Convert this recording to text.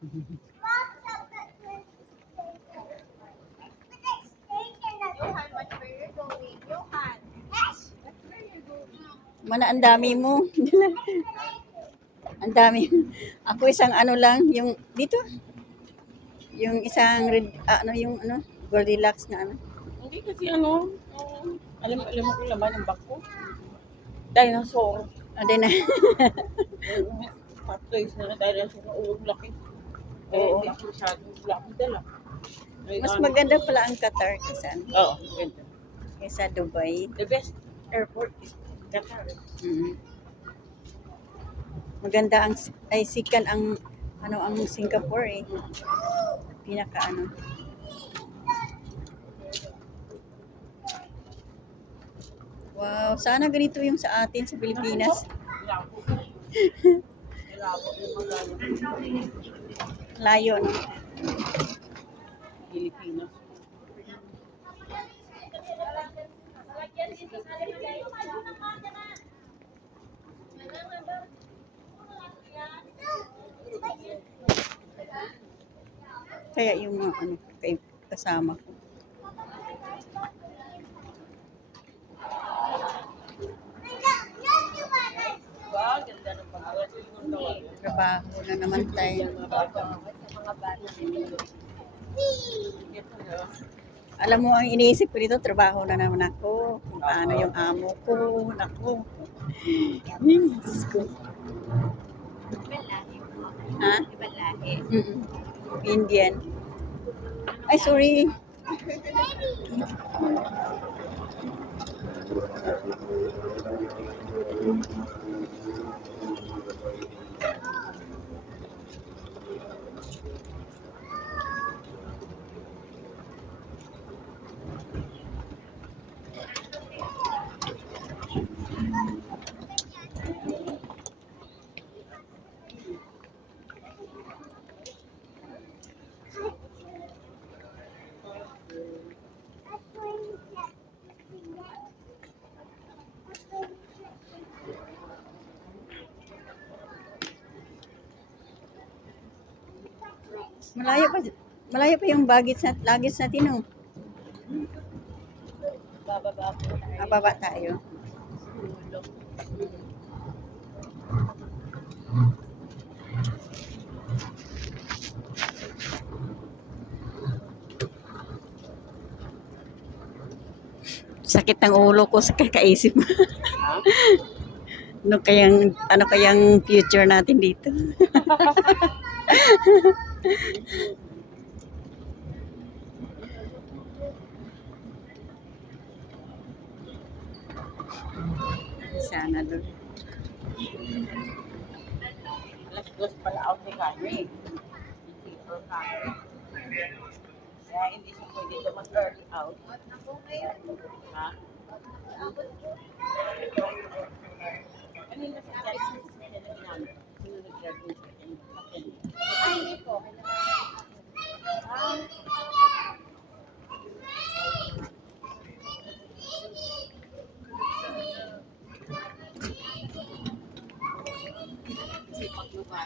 Mana ang dami mo. Ang dami. Ako isang ano lang, yung dito. Yung isang red, yung Goldilocks na ano. Hindi kasi alam mo kung laman ng bag ko. Dinosaur. Din na. Hot toys na dinosaur na uwag laki. Oo. Hindi masyadong laki dala. Mas maganda pala ang Qatar Oo, maganda. kaysa Dubai. The best airport is Qatar. Mm. Maganda ay sikan ang ang Singapore eh. Pinaka Wow, sana ganito yung sa atin sa Pilipinas. Layo no. Pilipinas. Kaya yung mga kay kasama ko. Wow, ganda ng pag-aaral. Trabaho na naman tayo. Alam mo, ang iniisip ko dito, trabaho na naman ako. Kung paano yung amo ko. Naku. Diyos ko. Ha? Indian. Ay, sorry. Malayo pa yung luggage natin, no? Bababa po tayo. Baba tayo. Sakit ng ulo ko sa kakaisip. Ano kayang future natin dito? Sana doon. Alas 2 pala out ni Kanye. Kaya hindi siya pwede na mag-early out. Ha? Kanina sa chat, siya na ginamit. Sino nag-graduate sa akin? Ay, hindi po. Sipag mo ba?